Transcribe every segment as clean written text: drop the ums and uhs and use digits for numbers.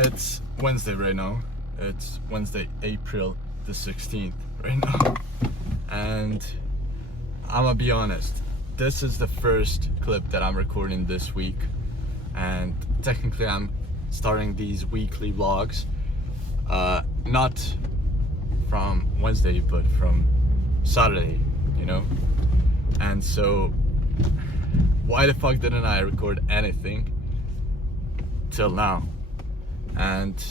It's Wednesday right now. It's Wednesday, April the 16th right now. And I'm gonna be honest, this is the first clip that I'm recording this week. And technically I'm starting these weekly vlogs, not from Wednesday, but from Saturday, you know? And so, why the fuck didn't I record anything till now? And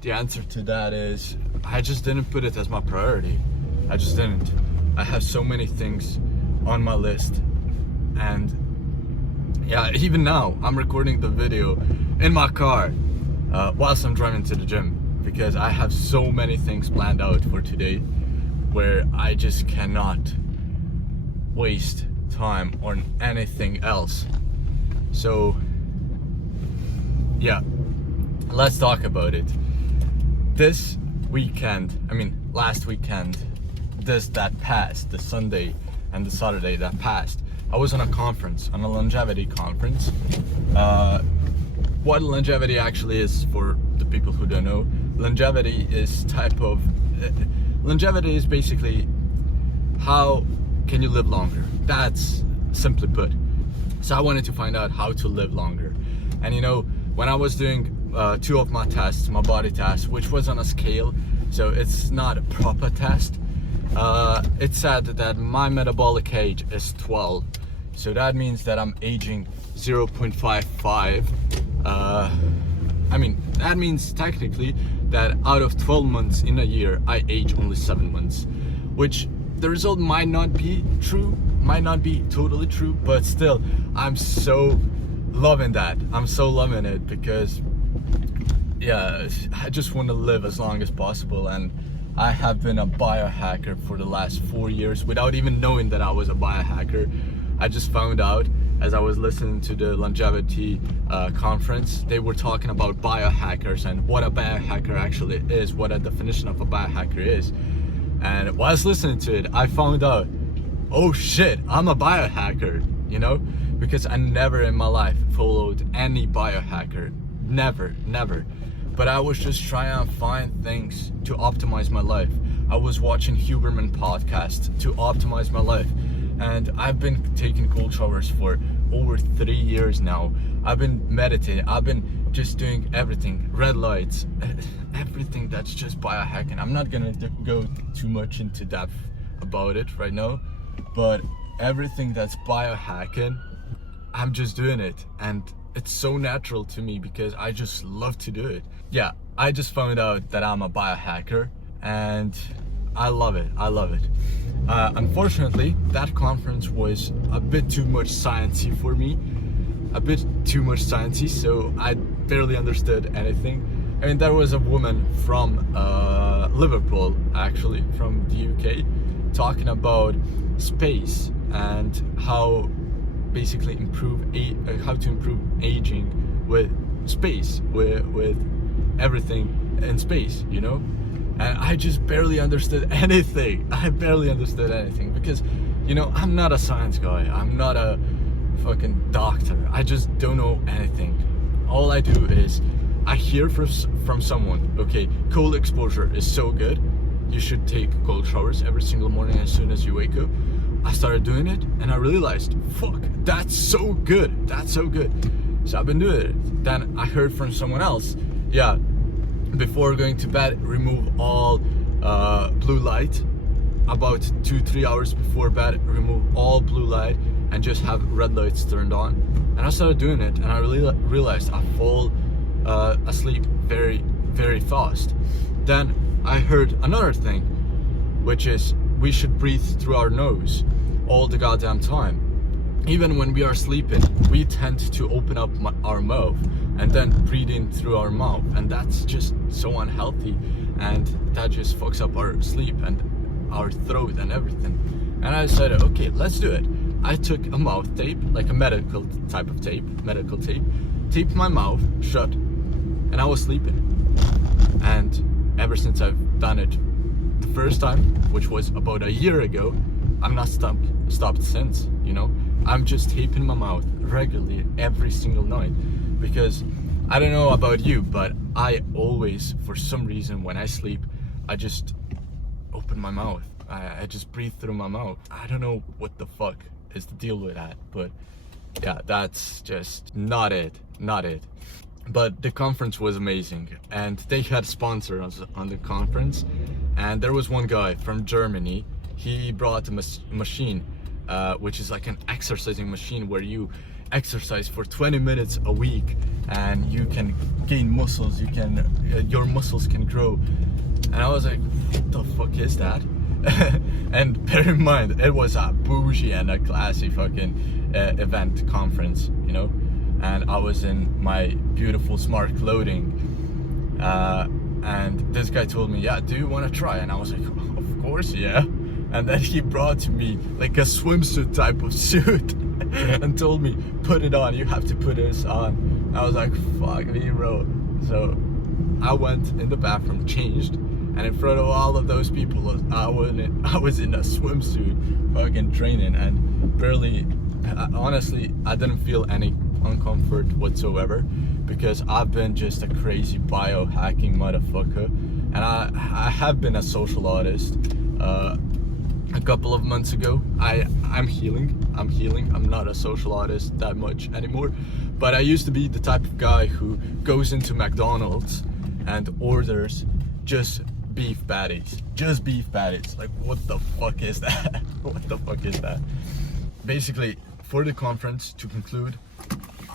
the answer to that is, I just didn't put it as my priority. I just didn't. I have so many things on my list. And yeah, even now, I'm recording the video in my car whilst I'm driving to the gym, because I have so many things planned out for today where I just cannot waste time on anything else. So yeah, let's talk about it. This weekend, last weekend, that passed, the Sunday and the Saturday that passed, I was on a conference, on a longevity conference. What longevity actually is, for the people who don't know, longevity is basically how can you live longer. That's simply put. So I wanted to find out how to live longer. And you know, when I was doing two of my tests, my body test, which was on a scale, so it's not a proper test, it said that my metabolic age is 12. So that means that I'm aging 0.55. That means technically that out of 12 months in a year, I age only 7 months, which the result might not be true, might not be totally true, but still, I'm so loving that. I'm so loving it because, yeah, I just want to live as long as possible. And I have been a biohacker for the last 4 years without even knowing that I was a biohacker. I just found out as I was listening to the longevity conference. They were talking about biohackers and what a biohacker actually is, what a definition of a biohacker is. And whilst listening to it, I found out, oh shit, I'm a biohacker, you know? Because I never in my life followed any biohacker, never. But I was just trying to find things to optimize my life. I was watching Huberman podcast to optimize my life. And I've been taking cold showers for over 3 years now. I've been meditating, I've been just doing everything, red lights, everything that's just biohacking. I'm not gonna go too much into depth about it right now, but everything that's biohacking, I'm just doing it. And it's so natural to me because I just love to do it. Yeah, I just found out that I'm a biohacker and I love it. Unfortunately, that conference was a bit too much sciencey for me, so I barely understood anything. I mean, there was a woman from Liverpool, actually, from the UK, talking about space and how basically how to improve aging with space, with everything in space, you know? And I just barely understood anything. Because, you know, I'm not a science guy. I'm not a fucking doctor. I just don't know anything. All I do is I hear from someone, okay, cold exposure is so good. You should take cold showers every single morning as soon as you wake up. I started doing it and I realized, fuck, that's so good. So I've been doing it. Then I heard from someone else, yeah, before going to bed, remove all blue light. About 2-3 hours before bed, remove all blue light and just have red lights turned on. And I started doing it and I really realized I fall asleep very, very fast. Then I heard another thing, which is we should breathe through our nose all the goddamn time. Even when we are sleeping, we tend to open up our mouth and then breathe in through our mouth, and that's just so unhealthy, and that just fucks up our sleep and our throat and everything. And I decided, okay, let's do it. I took a mouth tape, like a medical tape, taped my mouth shut, and I was sleeping. And ever since I've done it the first time, which was about a year ago, I'm not stopped since, you know? I'm just taping my mouth regularly every single night because I don't know about you, but I always, for some reason, when I sleep, I just open my mouth. I just breathe through my mouth. I don't know what the fuck is the deal with that, but yeah, that's just not it. But the conference was amazing, and they had sponsors on the conference, and there was one guy from Germany. He brought a machine, which is like an exercising machine where you exercise for 20 minutes a week, and you can gain muscles. Your muscles can grow. And I was like, what the fuck is that? And bear in mind, it was a bougie and a classy fucking event conference, you know. And I was in my beautiful smart clothing, and this guy told me, yeah, do you want to try? And I was like, of course, yeah. And then he brought to me like a swimsuit type of suit and told me, put it on, you have to put this on. I was like, fuck me, bro. So I went in the bathroom, changed, and in front of all of those people, I was in a swimsuit fucking training, and barely, honestly, I didn't feel any uncomfort whatsoever, because I've been just a crazy biohacking motherfucker, and I have been a social artist. A couple of months ago, I'm healing. I'm not a social artist that much anymore, but I used to be the type of guy who goes into McDonald's and orders just beef patties. Like, what the fuck is that? What the fuck is that? Basically, for the conference, to conclude,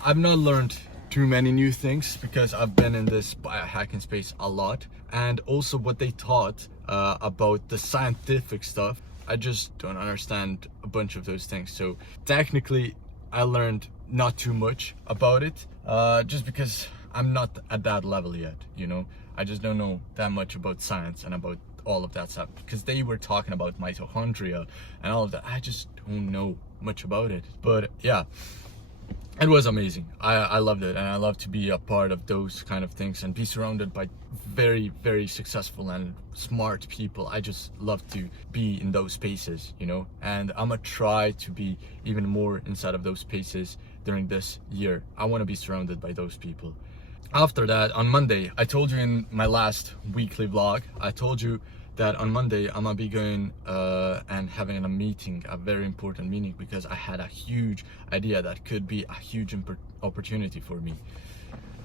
I've not learned too many new things because I've been in this biohacking space a lot, and also what they taught about the scientific stuff, I just don't understand a bunch of those things. So technically I learned not too much about it, just because I'm not at that level yet, you know. I just don't know that much about science and about all of that stuff, because they were talking about mitochondria and all of that. I just don't know much about it. But yeah, it was amazing. I loved it, and I love to be a part of those kind of things and be surrounded by very, very successful and smart people. I just love to be in those spaces, you know, and I'm gonna try to be even more inside of those spaces during this year. I want to be surrounded by those people. After that, on Monday, I told you in my last weekly vlog, I told you that on Monday I'm gonna be going and having a meeting, a very important meeting, because I had a huge idea that could be a huge opportunity for me.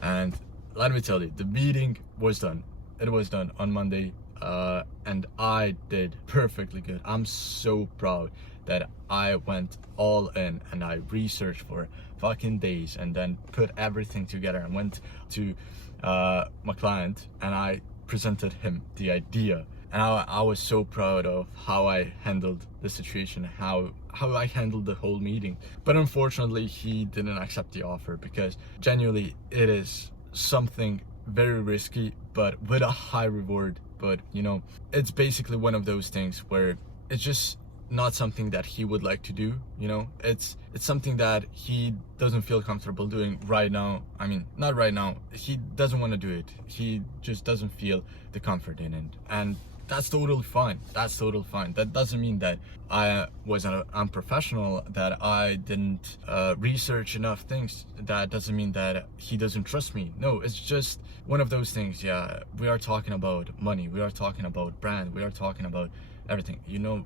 And let me tell you, the meeting was done. It was done on Monday, and I did perfectly good. I'm so proud that I went all in and I researched for fucking days and then put everything together and went to my client and I presented him the idea. And I was so proud of how I handled the situation, how I handled the whole meeting. But unfortunately, he didn't accept the offer, because genuinely it is something very risky, but with a high reward. But you know, it's basically one of those things where it's just not something that he would like to do, you know. It's something that he doesn't feel comfortable doing right now. I mean, not right now, he doesn't want to do it. He just doesn't feel the comfort in it, and that's totally fine. That doesn't mean that I was unprofessional, that I didn't research enough things. That doesn't mean that he doesn't trust me. No, it's just one of those things. Yeah, we are talking about money, we are talking about brand, we are talking about everything, you know.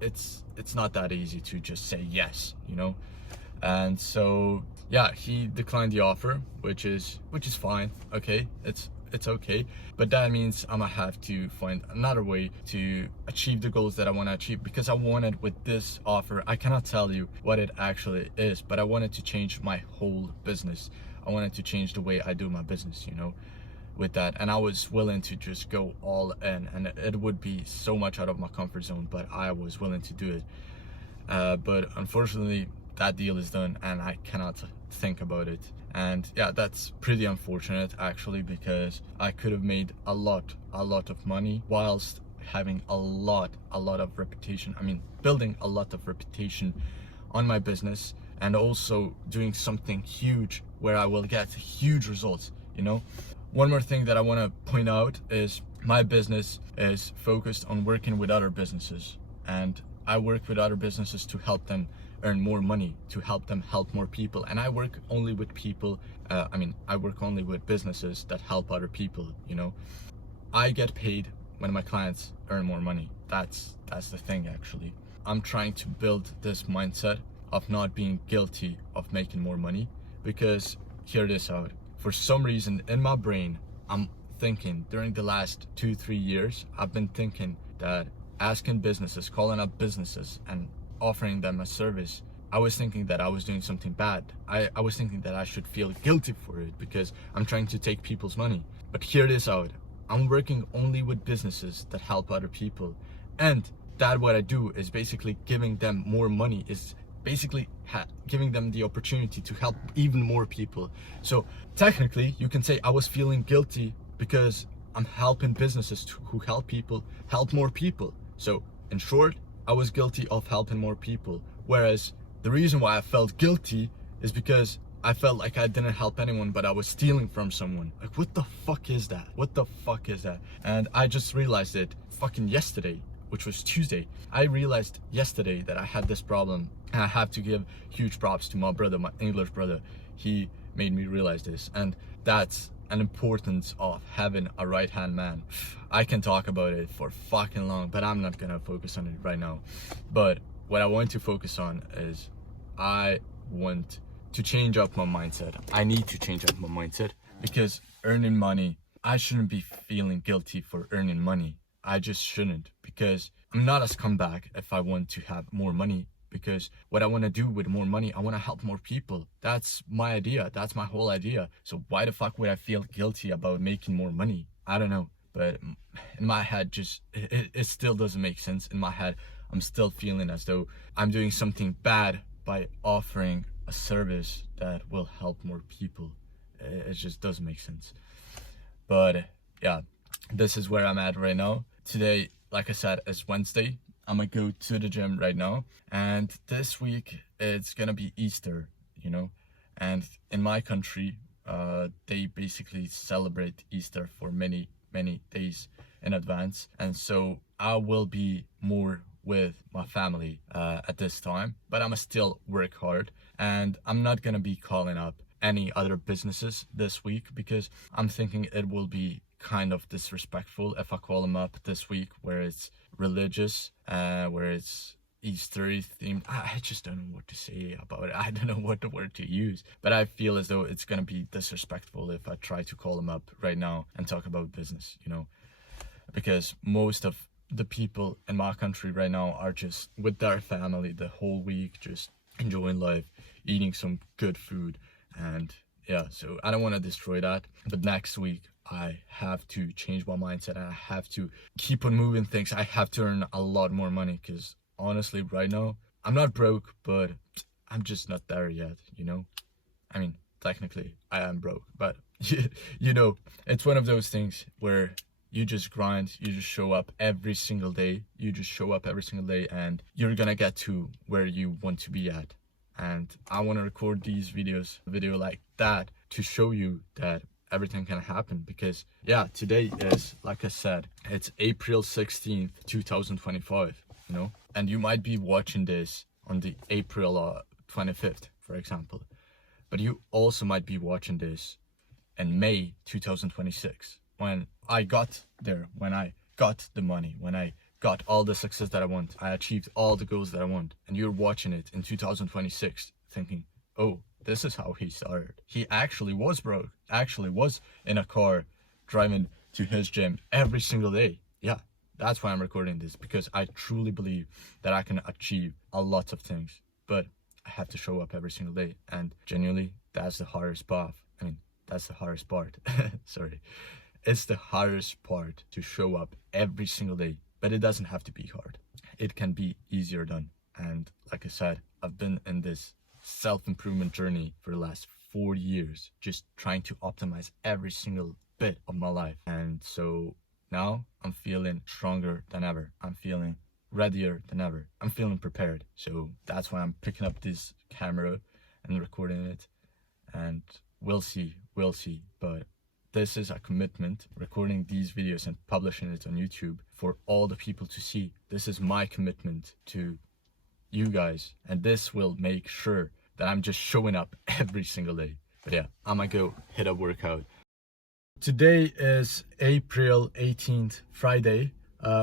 It's not that easy to just say yes, you know. And so yeah, he declined the offer, which is fine. Okay, it's okay, but that means I'm gonna have to find another way to achieve the goals that I want to achieve, because I wanted, with this offer, I cannot tell you what it actually is, but I wanted to change my whole business. I wanted to change the way I do my business, you know, with that. And I was willing to just go all in, and it would be so much out of my comfort zone, but I was willing to do it. But unfortunately, that deal is done and I cannot think about it. And yeah, that's pretty unfortunate actually, because I could have made a lot of money whilst having a lot of reputation. I mean, building a lot of reputation on my business, and also doing something huge where I will get huge results, you know. One more thing that I want to point out is my business is focused on working with other businesses, and I work with other businesses to help them earn more money, to help them help more people. And I work only with people, I work only with businesses that help other people, you know. I get paid when my clients earn more money. That's the thing actually. I'm trying to build this mindset of not being guilty of making more money, because hear this out. For some reason in my brain, I'm thinking during the last 2-3 years, I've been thinking that asking businesses, calling up businesses and offering them a service, I was thinking that I was doing something bad. I was thinking that I should feel guilty for it because I'm trying to take people's money. But hear this out. I'm working only with businesses that help other people. And that what I do is basically giving them more money, is basically giving them the opportunity to help even more people. So technically you can say I was feeling guilty because I'm helping businesses who help people help more people. So in short, I was guilty of helping more people. Whereas the reason why I felt guilty is because I felt like I didn't help anyone, but I was stealing from someone. Like, what the fuck is that? What the fuck is that? And I just realized it fucking yesterday, which was Tuesday. I realized yesterday that I had this problem, and I have to give huge props to my brother, my English brother. He made me realize this, and that's an importance of having a right-hand man. I can talk about it for fucking long, but I'm not gonna focus on it right now. But what I want to focus on is I want to change up my mindset. I need to change up my mindset, because earning money, I shouldn't be feeling guilty for earning money. I just shouldn't, because I'm not a scumbag if I want to have more money, because what I want to do with more money, I want to help more people. That's my idea. That's my whole idea. So why the fuck would I feel guilty about making more money? I don't know. But in my head, it still doesn't make sense. In my head, I'm still feeling as though I'm doing something bad by offering a service that will help more people. It just doesn't make sense. But yeah, this is where I'm at right now. Today, like I said, is Wednesday. I'm gonna go to the gym right now, and this week it's gonna be Easter, you know. And in my country, they basically celebrate Easter for many days in advance, and so I will be more with my family at this time, but I'm still work hard, and I'm not gonna be calling up any other businesses this week, because I'm thinking it will be kind of disrespectful if I call them up this week where it's religious, where it's Easter themed. I just don't know what to say about it. I don't know what the word to use, but I feel as though it's gonna be disrespectful if I try to call them up right now and talk about business, you know, because most of the people in my country right now are just with their family the whole week, just enjoying life, eating some good food. And yeah, so I don't want to destroy that. But next week I have to change my mindset, and I have to keep on moving things. I have to earn a lot more money, because honestly right now I'm not broke, but I'm just not there yet, you know. I mean, technically I am broke, but you know, it's one of those things where you just grind, you just show up every single day, and you're gonna get to where you want to be at. And I want to record these video like that, to show you that everything can happen. Because yeah, today is, like I said, it's April 16th 2025, you know, and you might be watching this on the April 25th, for example, but you also might be watching this in May 2026, when I got there, when I got the money, when I got all the success that I want, I achieved all the goals that I want. And you're watching it in 2026 thinking, oh, this is how he started. He actually was broke, actually was in a car driving to his gym every single day. Yeah, that's why I'm recording this, because I truly believe that I can achieve a lot of things, but I have to show up every single day. And genuinely, that's the hardest part. I mean, that's the hardest part. Sorry. It's the hardest part, to show up every single day, but it doesn't have to be hard. It can be easier done. And like I said, I've been in this self-improvement journey for the last 4 years, just trying to optimize every single bit of my life. And so now I'm feeling stronger than ever. I'm feeling readier than ever. I'm feeling prepared. So that's why I'm picking up this camera and recording it. And we'll see. But this is a commitment, recording these videos and publishing it on YouTube for all the people to see. This is my commitment to you guys, and this will make sure that I'm just showing up every single day. But yeah, I'm gonna go hit a workout. Today is April 18th, Friday,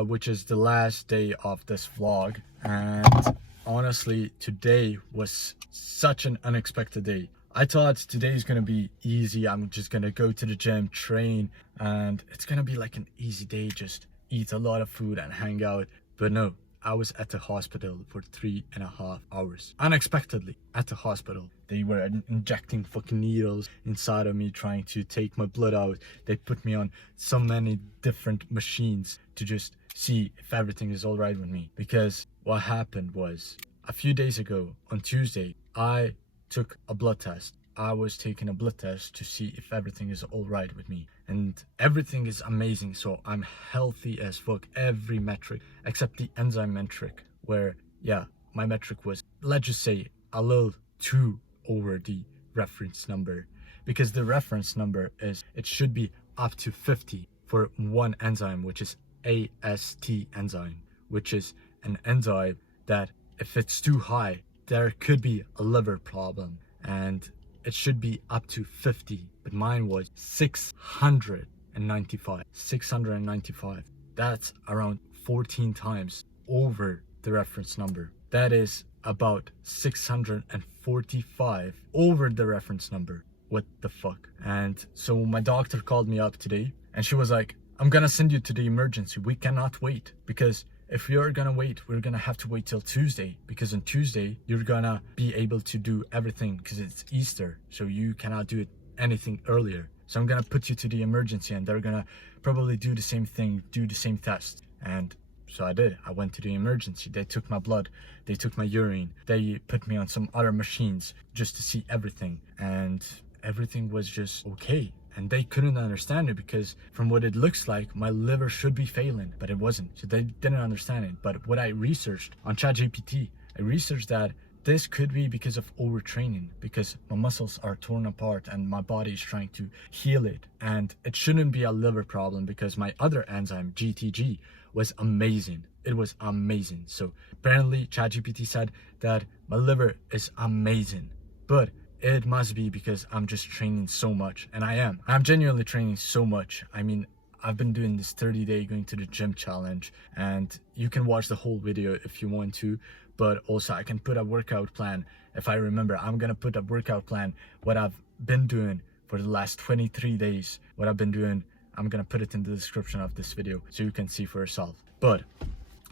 which is the last day of this vlog. And honestly, today was such an unexpected day. I thought today is gonna be easy. I'm just gonna go to the gym, train, and it's gonna be like an easy day, just eat a lot of food and hang out. But no, I was at the hospital for 3.5 hours. Unexpectedly, at the hospital. They were injecting fucking needles inside of me, trying to take my blood out. They put me on so many different machines to just see if everything is all right with me. Because what happened was, a few days ago, on Tuesday, I took a blood test. I was taking a blood test to see if everything is all right with me, and everything is amazing. So I'm healthy as fuck, every metric except the enzyme metric, where yeah, my metric was, let's just say, a little too over the reference number, because the reference number is, it should be up to 50 for one enzyme, which is AST enzyme, which is an enzyme that if it's too high, there could be a liver problem, and it should be up to 50, but mine was 695. That's around 14 times over the reference number. That is about 645 over the reference number. What the fuck? And so my doctor called me up today and she was like, I'm gonna send you to the emergency. We cannot wait, because if you're gonna wait, we're gonna have to wait till Tuesday, because on Tuesday you're gonna be able to do everything, because it's Easter, so you cannot do it anything earlier. So I'm gonna put you to the emergency and they're gonna probably do the same thing, do the same test. And so I did. I went to the emergency. They took my blood, they took my urine, they put me on some other machines just to see everything, and everything was just okay. And they couldn't understand it, because from what it looks like, my liver should be failing, but it wasn't. So they didn't understand it. But what I researched on ChatGPT, I researched that this could be because of overtraining, because my muscles are torn apart and my body is trying to heal it. And it shouldn't be a liver problem, because my other enzyme, GTG, was amazing. It was amazing. So apparently ChatGPT said that my liver is amazing, but it must be because I'm just training so much. And I'm genuinely training so much. I mean, I've been doing this 30-day going to the gym challenge, and you can watch the whole video if you want to, but also I can put a workout plan. If I remember, I'm gonna put a workout plan, what I've been doing for the last 23 days, what I've been doing. I'm gonna put it in the description of this video so you can see for yourself. But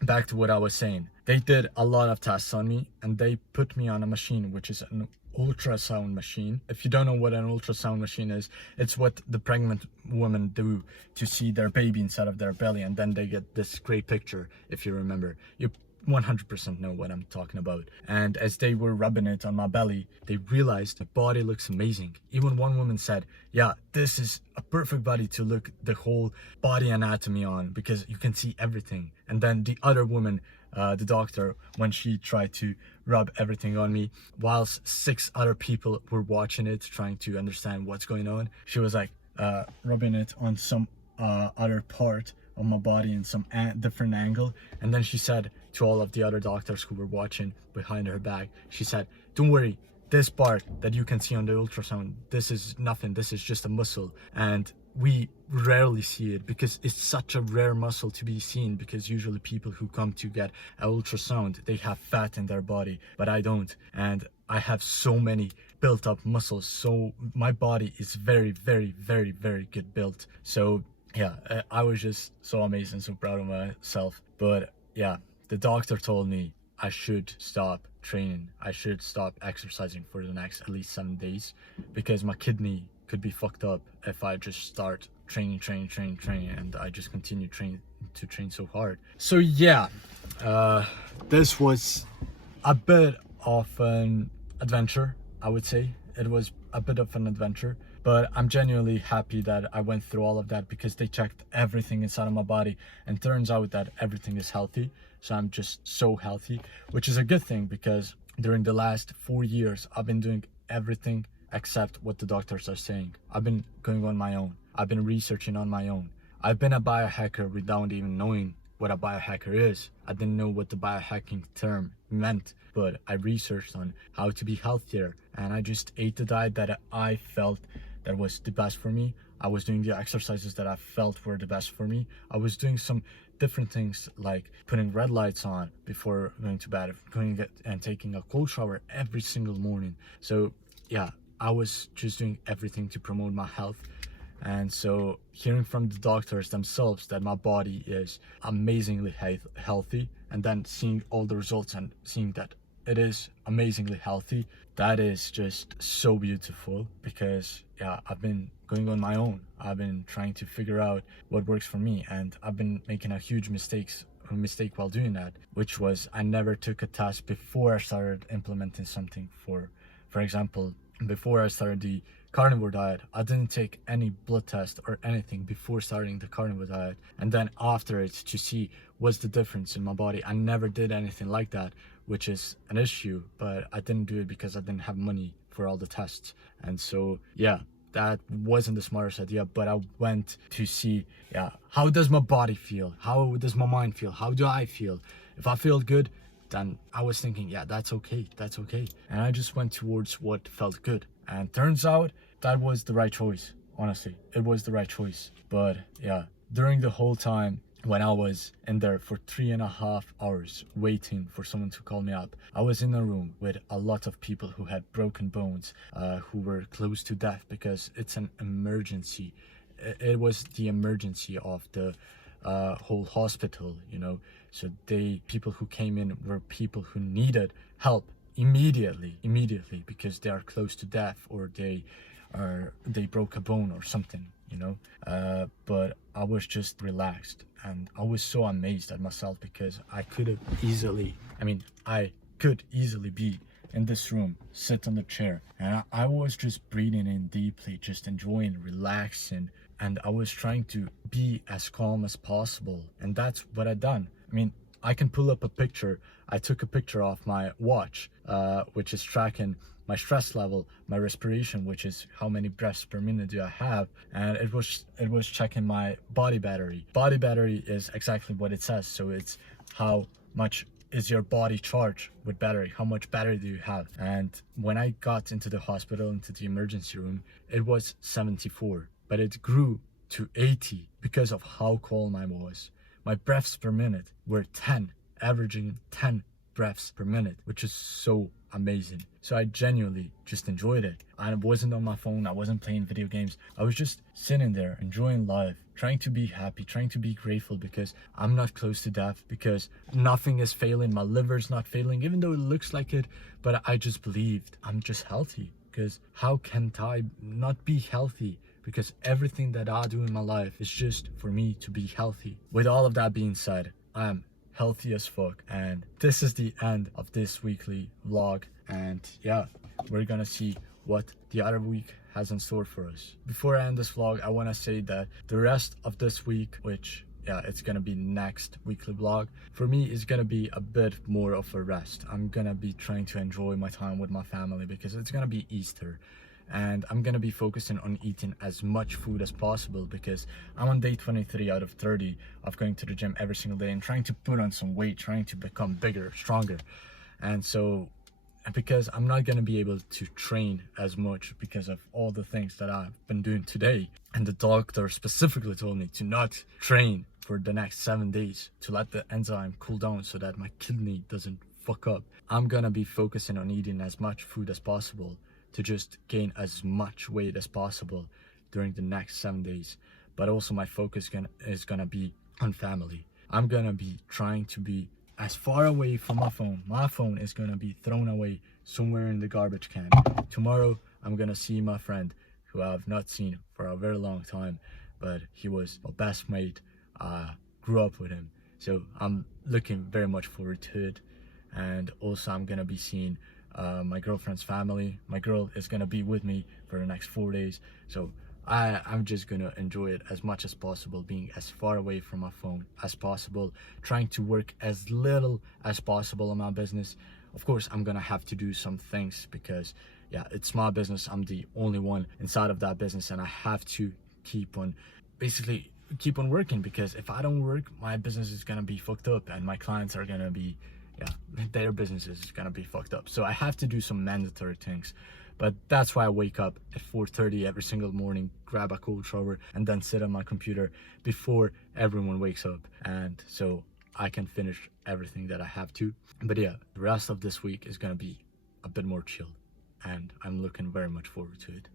back to what I was saying, they did a lot of tests on me, and they put me on a machine, which is an ultrasound machine. If you don't know what an ultrasound machine is, it's what the pregnant women do to see their baby inside of their belly, and then they get this great picture. If you remember, you 100% know what I'm talking about. And as they were rubbing it on my belly, they realized my body looks amazing. Even one woman said, yeah, this is a perfect body to look the whole body anatomy on, because you can see everything. And then the other woman, the doctor, when she tried to rub everything on me, whilst 6 other people were watching it, trying to understand what's going on, she was like rubbing it on some other part of my body in some different angle. And then she said to all of the other doctors who were watching behind her back, she said, don't worry, this part that you can see on the ultrasound, this is nothing, this is just a muscle. And we rarely see it, because it's such a rare muscle to be seen, because usually people who come to get an ultrasound, they have fat in their body, but I don't. And I have so many built up muscles, so my body is very, very, very, very good built. So yeah, I was just so amazing, so proud of myself. But yeah, the doctor told me I should stop training, I should stop exercising for the next at least 7 days, because my kidney could be fucked up if I just start training, and I just continue to train so hard. So yeah, this was a bit of an adventure, I would say. It was a bit of an adventure, but I'm genuinely happy that I went through all of that, because they checked everything inside of my body, and turns out that everything is healthy. So I'm just so healthy, which is a good thing, because during the last 4 years I've been doing everything except what the doctors are saying. I've been going on my own, I've been researching on my own, I've been a biohacker without even knowing what a biohacker is. I didn't know what the biohacking term meant, but I researched on how to be healthier, and I just ate the diet that I felt that was the best for me. I was doing the exercises that I felt were the best for me. I was doing some different things like putting red lights on before going to bed, and taking a cold shower every single morning. So yeah, I was just doing everything to promote my health. And so hearing from the doctors themselves that my body is amazingly healthy, and then seeing all the results and seeing that it is amazingly healthy, that is just so beautiful. Because yeah, I've been going on my own. I've been trying to figure out what works for me, and I've been making a huge mistake while doing that, which was I never took a test before I started implementing something. For example, before I started the carnivore diet, I didn't take any blood test or anything before starting the carnivore diet, and then after it to see what's the difference in my body. I never did anything like that, which is an issue, but I didn't do it because I didn't have money for all the tests. And so yeah, that wasn't the smartest idea, but I went to see, yeah, how does my body feel? How does my mind feel? How do I feel? If I feel good, then I was thinking, yeah, that's okay. And I just went towards what felt good. And turns out that was the right choice. Honestly, it was the right choice. But yeah, during the whole time when I was in there for 3.5 hours waiting for someone to call me up, I was in a room with a lot of people who had broken bones, who were close to death, because it's an emergency. It was the emergency of the whole hospital, you know. So people who came in were people who needed help immediately, because they are close to death, or they broke a bone or something, you know. But I was just relaxed, and I was so amazed at myself, because I could easily be in this room, sit on the chair, and I was just breathing in deeply, just enjoying, relaxing, and I was trying to be as calm as possible. And that's what I done. I mean, I can pull up a picture. I took a picture of my watch, which is tracking my stress level, my respiration, which is how many breaths per minute do I have, and it was checking my body battery. Body battery is exactly what it says. So it's how much is your body charged with battery, how much battery do you have. And when I got into the hospital, into the emergency room, it was 74, but it grew to 80 because of how calm I was. My breaths per minute were 10, averaging 10 breaths per minute, which is so amazing. So I genuinely just enjoyed it. I wasn't on my phone, I wasn't playing video games. I was just sitting there enjoying life, trying to be happy, trying to be grateful, because I'm not close to death, because nothing is failing, my liver's not failing, even though it looks like it. But I just believed I'm just healthy, because how can I not be healthy? Because everything that I do in my life is just for me to be healthy. With all of that being said, I'm healthy as fuck, and this is the end of this weekly vlog. And yeah, we're gonna see what the other week has in store for us. Before I end this vlog, I want to say that the rest of this week, which yeah, it's gonna be next weekly vlog, for me is gonna be a bit more of a rest. I'm gonna be trying to enjoy my time with my family, because it's gonna be Easter, and I'm gonna be focusing on eating as much food as possible, because I'm on day 23 out of 30 of going to the gym every single day and trying to put on some weight, trying to become bigger, stronger. And so, because I'm not gonna be able to train as much because of all the things that I've been doing today, and the doctor specifically told me to not train for the next 7 days, to let the enzyme cool down so that my kidney doesn't fuck up. I'm gonna be focusing on eating as much food as possible to just gain as much weight as possible during the next 7 days. But also my focus is gonna be on family. I'm gonna be trying to be as far away from my phone. My phone is gonna be thrown away somewhere in the garbage can. Tomorrow I'm gonna see my friend, who I've not seen for a very long time, but he was my best mate. I grew up with him, so I'm looking very much forward to it. And also I'm gonna be seeing my girlfriend's family. My girl is gonna be with me for the next 4 days, so I'm just gonna enjoy it as much as possible, being as far away from my phone as possible, trying to work as little as possible on my business. Of course, I'm gonna have to do some things, because yeah, it's my business. I'm the only one inside of that business, and I have to keep on basically keep on working, because if I don't work, my business is gonna be fucked up, and my clients are gonna be, yeah, their business is gonna be fucked up. So I have to do some mandatory things. But that's why I wake up at 4:30 every single morning, grab a cold shower, and then sit on my computer before everyone wakes up, and so I can finish everything that I have to. But yeah, the rest of this week is gonna be a bit more chill, and I'm looking very much forward to it.